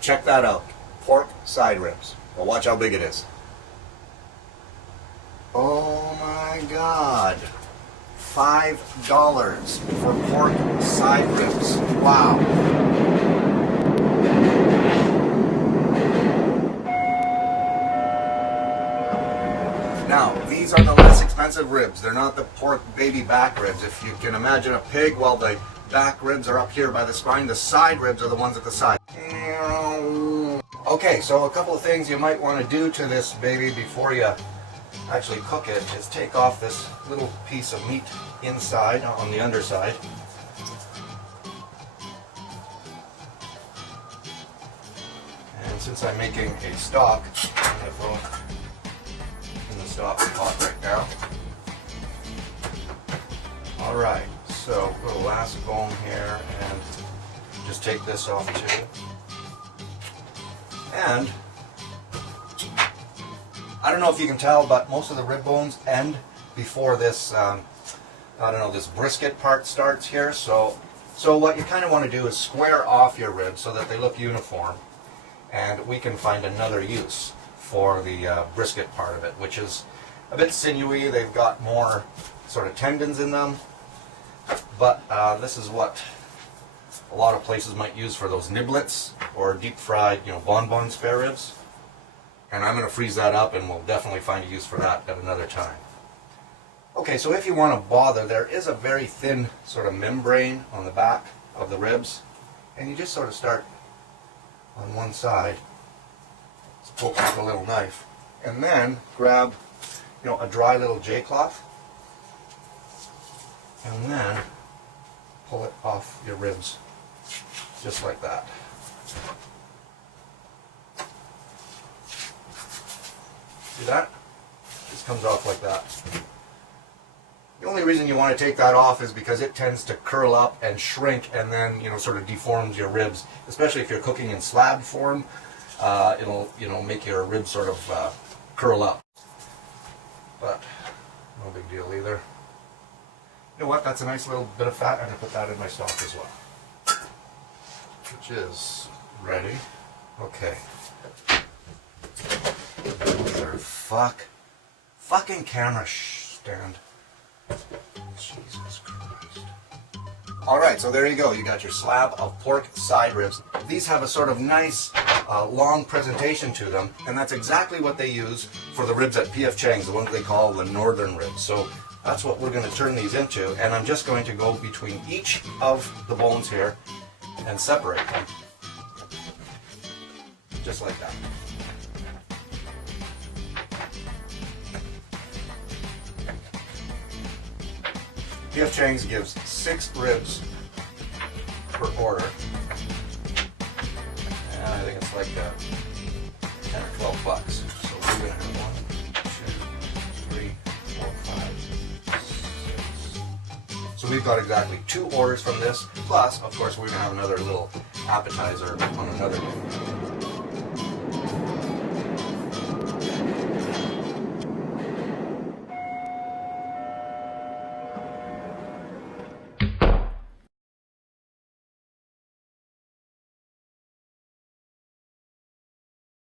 check that out. Pork side ribs. Well, watch how big it is. Oh my God. $5 for pork side ribs. Wow. Now, these are the less expensive ribs. They're not the pork baby back ribs. If you can imagine a pig, well, the back ribs are up here by the spine. The side ribs are the ones at the side. Okay, so a couple of things you might want to do to this baby before you actually cook it is take off this little piece of meat inside on the underside. And since I'm making a stock, I'm going to throw it in the stock pot right now. Alright, so go to the last bone here and just take this off too. And I don't know if you can tell, but most of the rib bones end before this, this brisket part starts here. So what you kind of want to do is square off your ribs so that they look uniform, and we can find another use for the brisket part of it, which is a bit sinewy. They've got more sort of tendons in them, but this is what a lot of places might use for those niblets or deep fried, bonbon spare ribs. And I'm going to freeze that up, and we'll definitely find a use for that at another time. Okay, so if you want to bother, there is a very thin sort of membrane on the back of the ribs, and you just sort of start on one side, just poke with a little knife, and then grab, a dry little J-cloth, and then pull it off your ribs, just like that. See that? Just comes off like that. The only reason you want to take that off is because it tends to curl up and shrink, and then sort of deforms your ribs. Especially if you're cooking in slab form, it'll make your ribs sort of curl up. But no big deal either. You know what? That's a nice little bit of fat. I'm going to put that in my stock as well, which is ready. Okay. Fucking camera stand. Jesus Christ. Alright, so there you go. You got your slab of pork side ribs. These have a sort of nice long presentation to them, and that's exactly what they use for the ribs at PF Chang's, the ones they call the northern ribs. So that's what we're going to turn these into, and I'm just going to go between each of the bones here and separate them. Just like that. PF Chang's gives 6 ribs per order, and I think it's like 10 or 12 bucks. So we're going to have 1, 2, 3, 4, 5, 6. So we've got exactly 2 orders from this, plus, of course, we're going to have another little appetizer on another day.